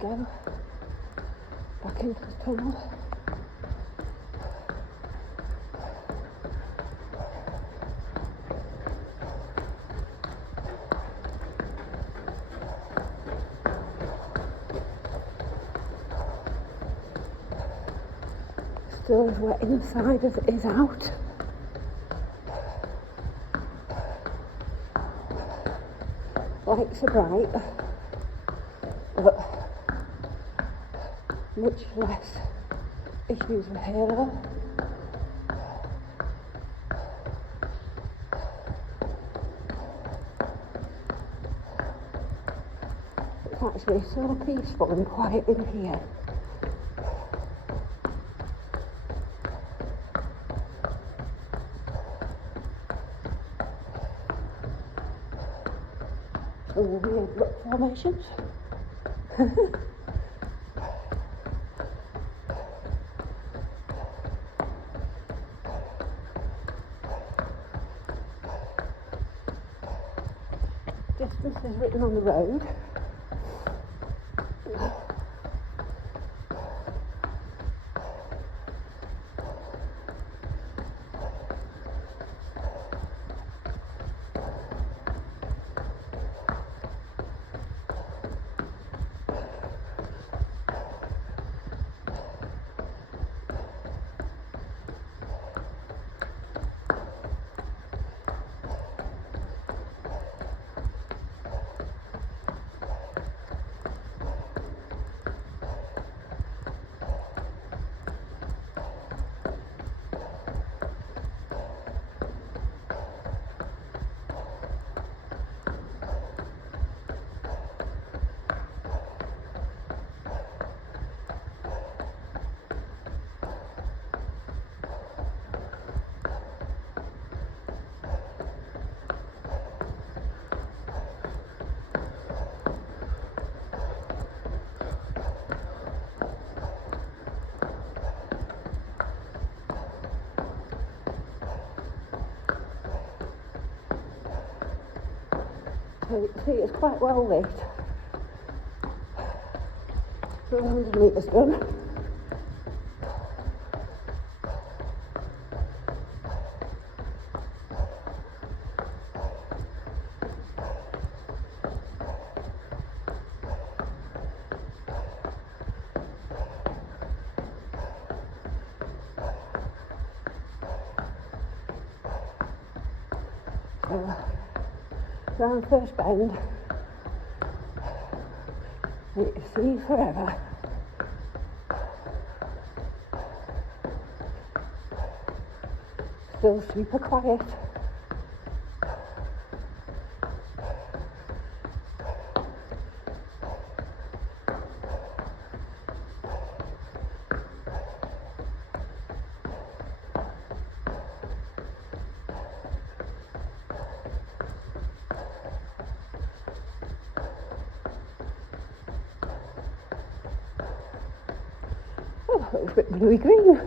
go. Back into the tunnel. Still as wet inside as it is out. Lights are bright, but much less issues with halo. It's actually so peaceful and quiet in here. Weird rock formations. Distance is written on the road. So you can see it's quite well lit. 300 metres done. Round First Bend, you can see forever. Still super quiet. Oh, it's a bit bluey green.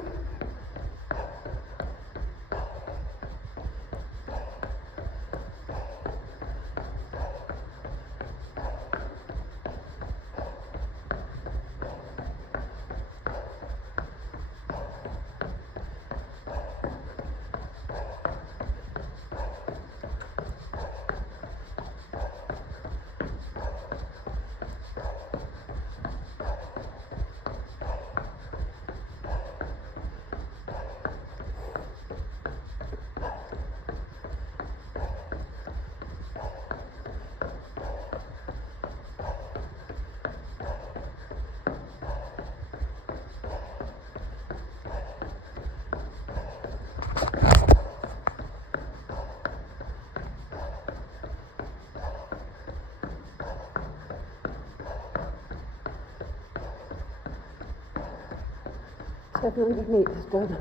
$700 metres done.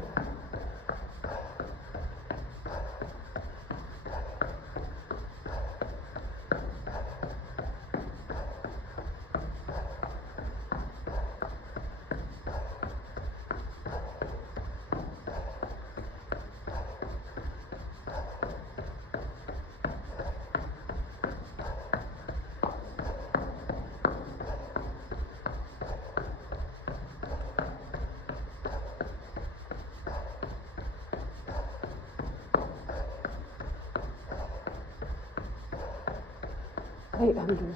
800.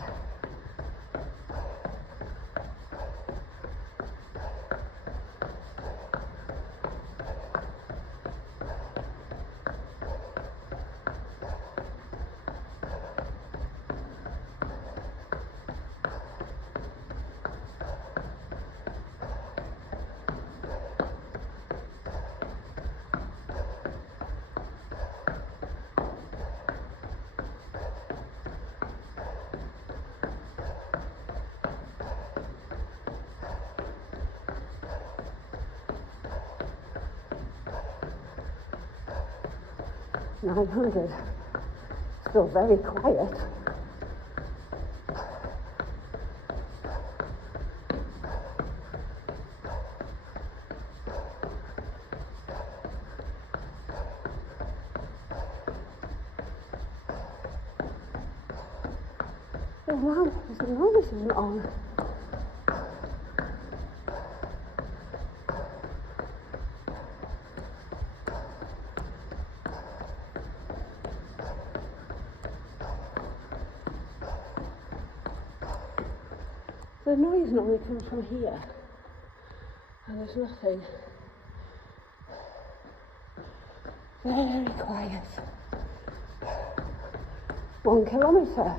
$900. Still very quiet. The noise isn't on. The noise normally comes from here, and there's nothing. Very quiet. 1 kilometre.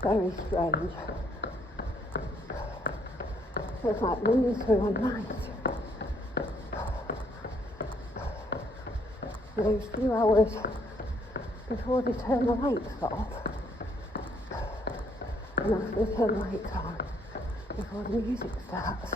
Very strange. It's like running through a night. Those few hours before they turn the lights off, and after they turn the lights on, before the music starts.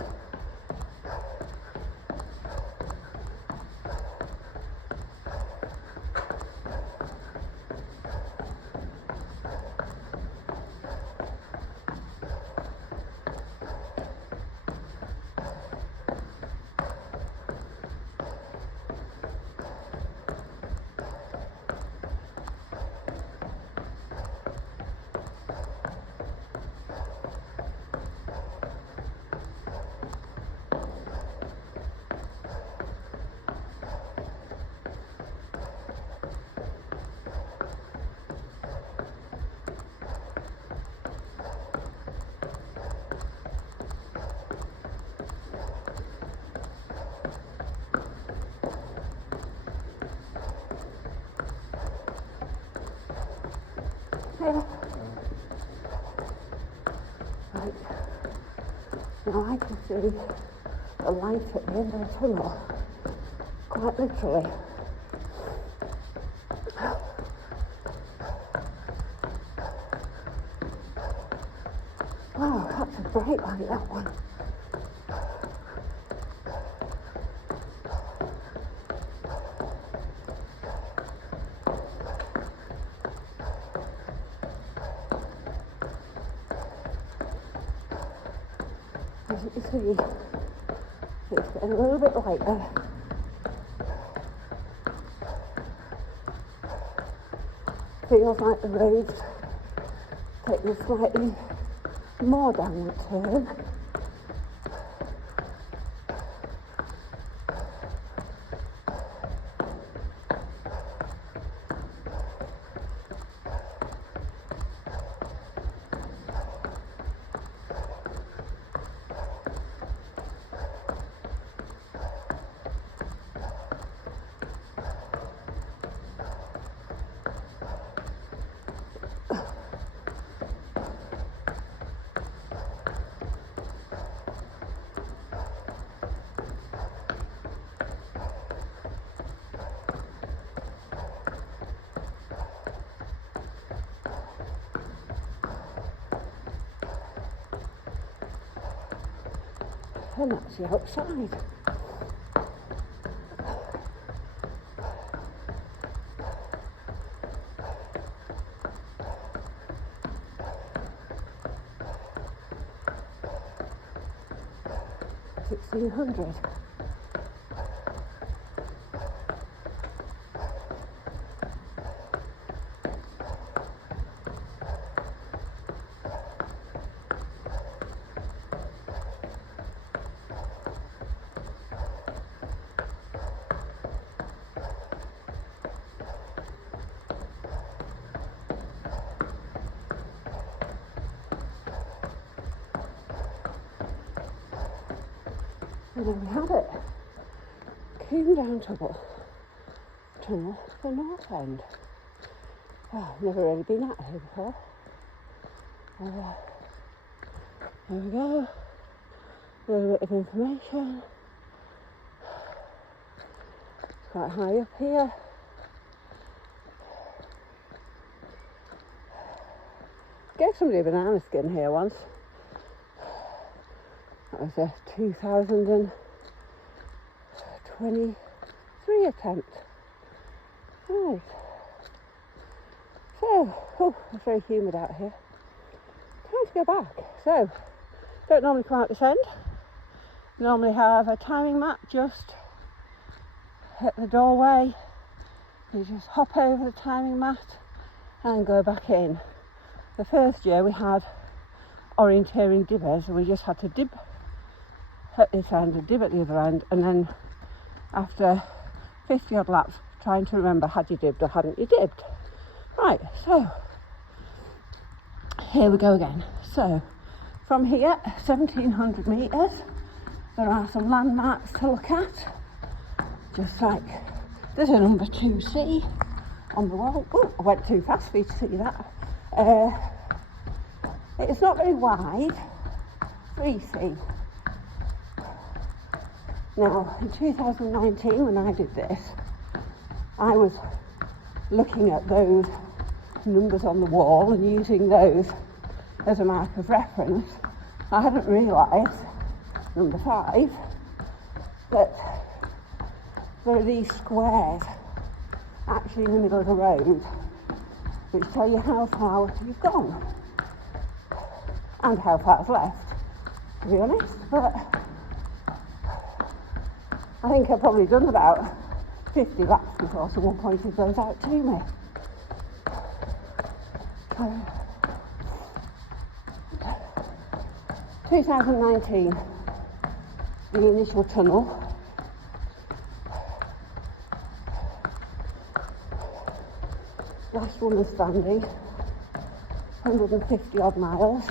Right. Now I can see the light at the end of the tunnel, quite literally. Wow, that's a bright light, that one. As you can see, it's getting a little bit lighter. Feels like the road's taking a slightly more downward turn. and that's the outside. $1,600. And then we had it. Combe Down Tunnel for North End. Oh, I've never really been out here before. There we go. A little bit of information. It's quite high up here. Gave somebody a banana skin here once. That was a 2023 attempt. Right. So, it's very humid out here. Time to go back. So, don't normally come out this end. Normally have a timing mat just at the doorway. You just hop over the timing mat and go back in. The first year we had orienteering dibbers and we just had to dib at this end and dib at the other end, and then after 50 odd laps trying to remember had you dibbed or hadn't you dibbed. Right, so here we go again. So from here, 1,700 metres, there are some landmarks to look at, just like there's a number 2C on the wall. Oh, I went too fast for you to see that. It's not very wide, 3C. Now, in 2019, when I did this, I was looking at those numbers on the wall and using those as a mark of reference. I hadn't realised, number 5, that there are these squares actually in the middle of the road which tell you how far you've gone and how far's left, to be honest. But I think I've probably done about 50 laps before someone pointed those out to me. 2019, the initial tunnel. Last woman standing, 150 odd miles.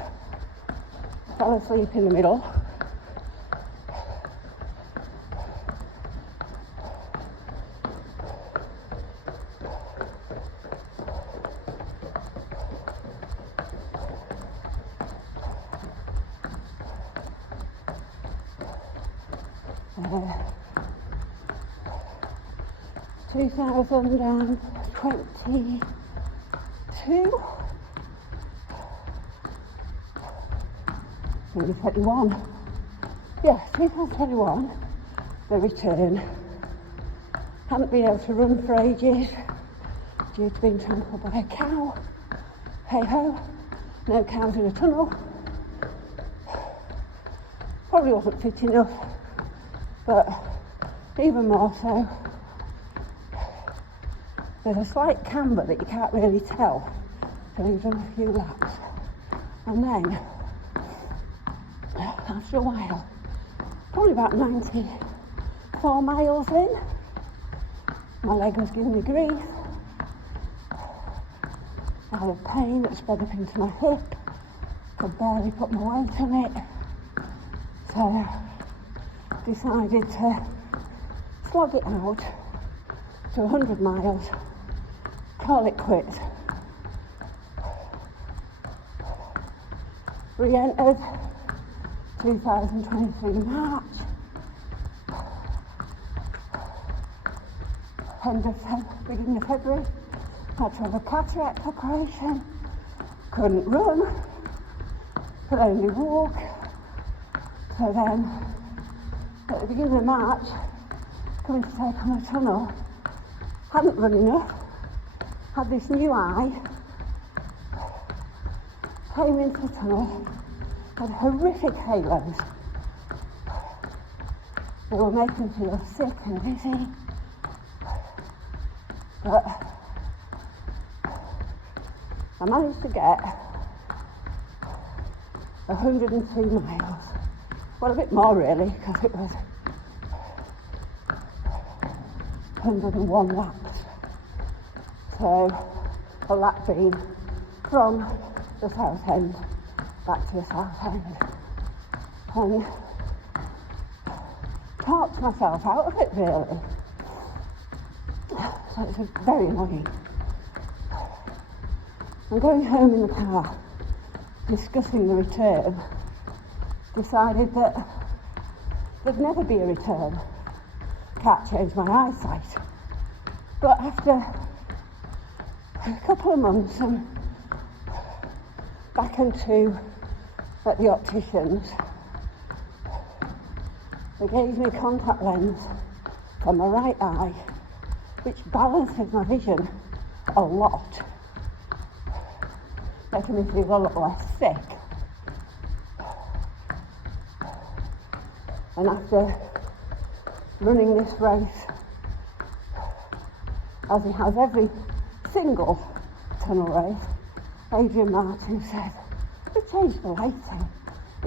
Fell asleep in the middle. Uh, 2022, maybe 21. Yeah, 2021, the return. Hadn't been able to run for ages due to being trampled by a cow. Hey ho, no cows in a tunnel. Probably wasn't fit enough, but even more so, there's a slight camber that you can't really tell till you've done a few laps. And then, after a while, probably about 94 miles in, my leg was giving me grief. I had a pain that spread up into my hip, could barely put my weight on it. So decided to slog it out to 100 miles, call it quits. Re-entered 2023 March, beginning of February, had to have a cataract operation, couldn't run, could only walk, so then at the beginning of March, coming to take on a tunnel, hadn't run enough, had this new eye, came into the tunnel, had horrific halos. They were making me feel sick and dizzy, but I managed to get 102 miles. Well, a bit more really, because it was 101 laps. So, a lap being from the south end back to the south end. And talked myself out of it really. So it was very annoying. I'm going home in the car, discussing the return, decided that there'd never be a return. Can't change my eyesight. But after a couple of months and back into at the opticians, they gave me a contact lens for my right eye, which balances my vision a lot, making me feel a lot less sick. And after running this race, as he has every single tunnel race, Adrian Martin said, "We changed the lighting,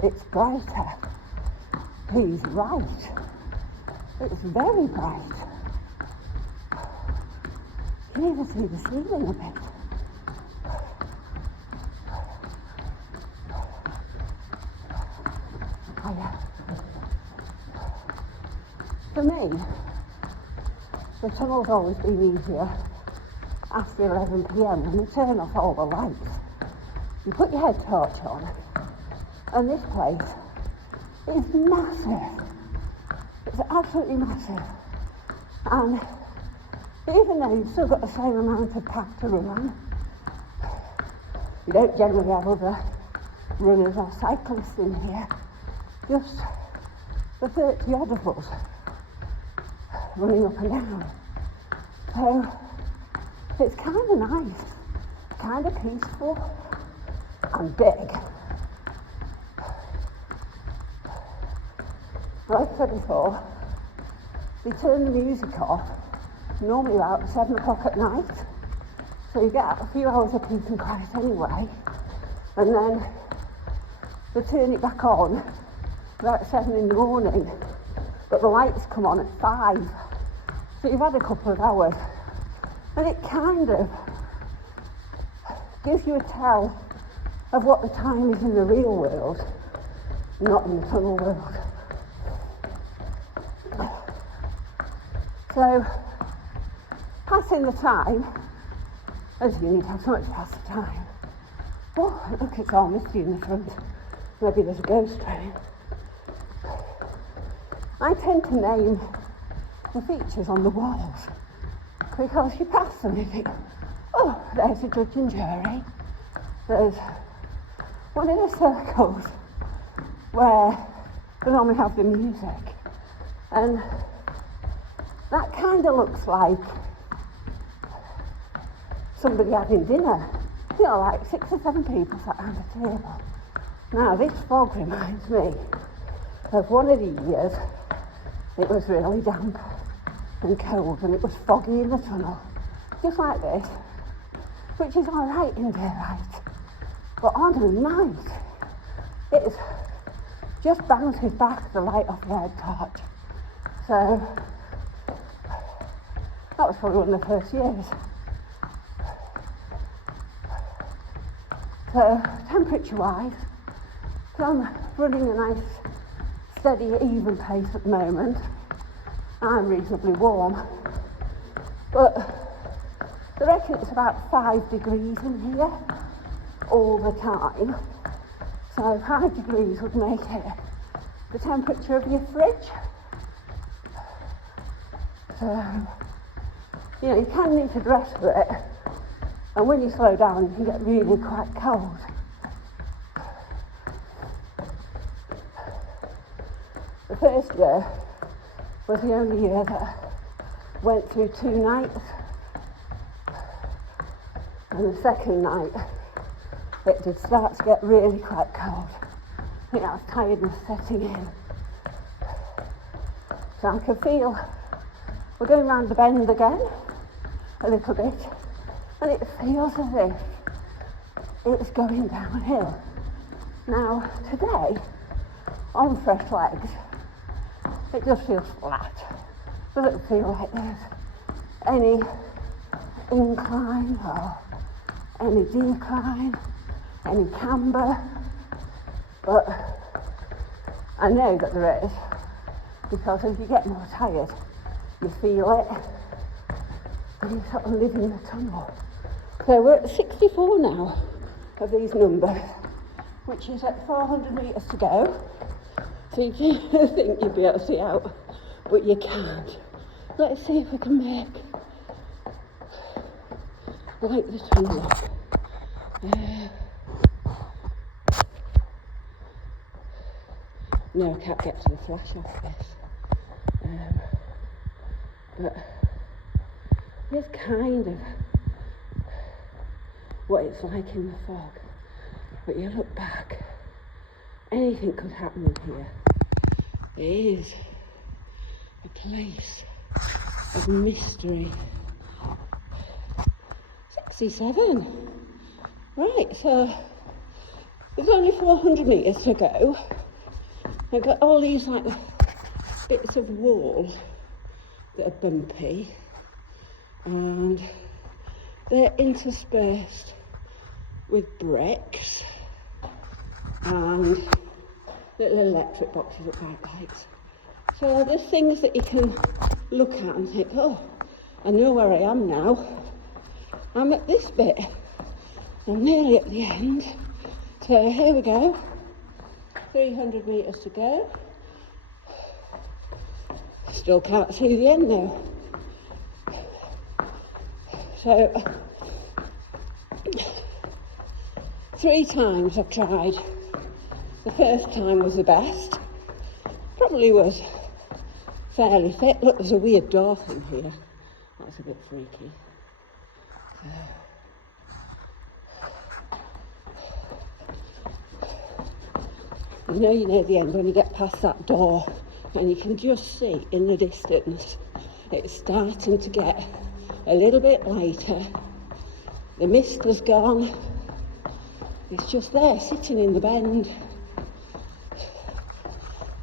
it's brighter." He's right. It's very bright. You can even see the ceiling a bit. For me, the tunnel's always been easier after 11 p.m. when you turn off all the lights. You put your head torch on, and this place is massive. It's absolutely massive. And even though you've still got the same amount of path to run on, you don't generally have other runners or cyclists in here, just the 30 odd of us running up and down. So it's kind of nice, kind of peaceful and big. Like I said before, they turn the music off normally about 7 o'clock at night, so you get a few hours of peace and quiet anyway, and then they turn it back on about 7 in the morning, but the lights come on at 5, so you've had a couple of hours, and it kind of gives you a tell of what the time is in the real world, not in the tunnel world. So, passing the time, as you need to have so much to pass the time. Oh, look, it's all misty in the front. Maybe there's a ghost train. I tend to name the features on the walls because you pass them and you think, oh, there's a judge and jury. There's one of the circles where they normally have the music. And that kind of looks like somebody having dinner. You know, like 6 or 7 people sat around the table. Now, this fog reminds me of one of the years it was really damp and cold and it was foggy in the tunnel, just like this, which is all right in daylight. But on a night, it just bounces back the light off the head torch. So, that was probably one of the first years. So, temperature-wise, I'm running a nice, steady, even pace at the moment. I'm reasonably warm. But I reckon it's about 5 degrees in here all the time. So 5 degrees would make it the temperature of your fridge. So, you know, you can need to dress for it. And when you slow down, you can get really quite cold. The first year, was the only year that I went through 2 nights, and the second night it did start to get really quite cold. I think I was tiredness setting in. So I can feel we're going round the bend again a little bit, and it feels as if it's going downhill. Now today, on fresh legs, it just feels flat. Doesn't feel like there's any incline or any decline, any camber, but I know that there is, because as you get more tired, you feel it, and you sort of live in the tunnel. So we're at 64 now of these numbers, which is at 400 metres to go. So you do think you'd be able to see out, but you can't. Let's see if we can make light the tunnel up. No, I can't get to the flash off this. But it's kind of what it's like in the fog. But you look back, anything could happen here. It is a place of mystery. 67. Right, so there's only 400 metres to go. I've got all these like bits of wall that are bumpy, and they're interspersed with bricks and little electric boxes at bright lights. So there's things that you can look at and think, oh, I know where I am now. I'm at this bit. I'm nearly at the end. So here we go. 300 metres to go. Still can't see the end though. So 3 times I've tried. The first time was the best. Probably was fairly fit. Look, there's a weird door thing here. That's a bit freaky. You know you're near the end when you get past that door, and you can just see in the distance it's starting to get a little bit lighter. The mist has gone. It's just there sitting in the bend.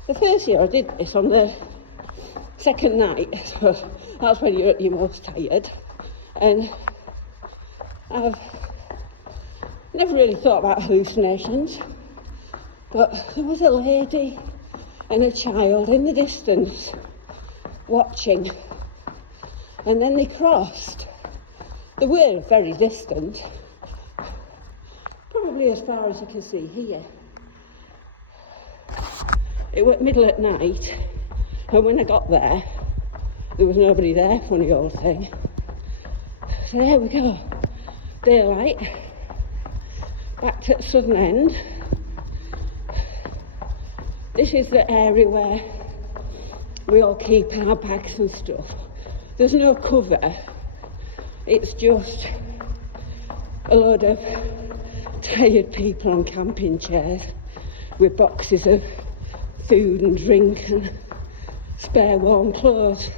The first year I did this on the second night, so that's when you're at your most tired, and I've never really thought about hallucinations, but there was a lady and a child in the distance watching, and then they crossed. They were very distant, probably as far as you can see here. It was middle at night, and when I got there, there was nobody there, funny old thing. So there we go, daylight, back to the southern end. This is the area where we all keep our bags and stuff. There's no cover, it's just a load of tired people on camping chairs with boxes of food and drink and spare warm clothes.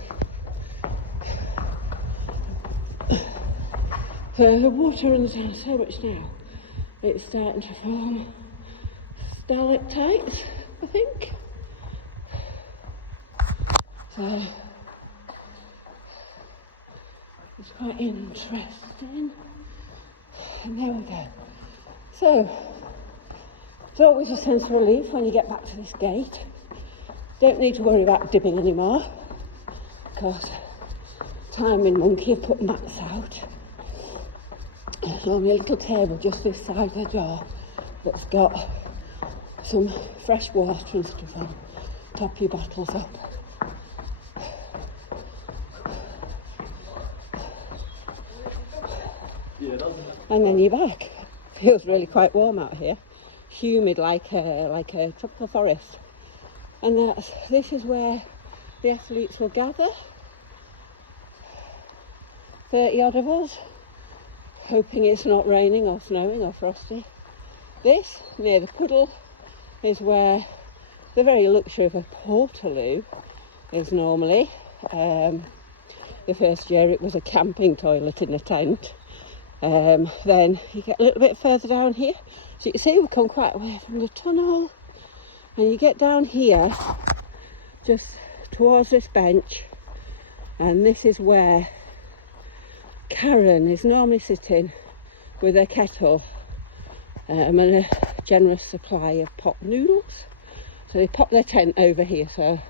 The water runs down so much now, it's starting to form stalactites, I think. So it's quite interesting. And there we go. So it's always a sense of relief when you get back to this gate. Don't need to worry about dipping anymore, because Timing Monkey have put mats out. There's only a little table just this side of the door that's got some fresh water and stuff on. Top your bottles up. And then you're back. Feels really quite warm out here. Humid like a tropical forest. And this is where the athletes will gather. 30 odd of us, hoping it's not raining or snowing or frosty. This, near the puddle, is where the very luxury of a portaloo is normally. The first year it was a camping toilet in a tent. Then you get a little bit further down here. So you can see we've come quite a way from the tunnel. And you get down here, just towards this bench. And this is where Karen is normally sitting with her kettle and a generous supply of pot noodles. So they pop their tent over here. So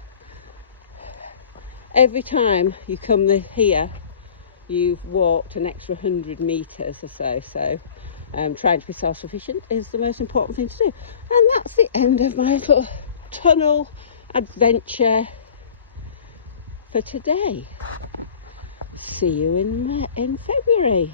every time you come here, you've walked an extra 100 metres or so. So trying to be self-sufficient is the most important thing to do. And that's the end of my little tunnel adventure for today. See you in February.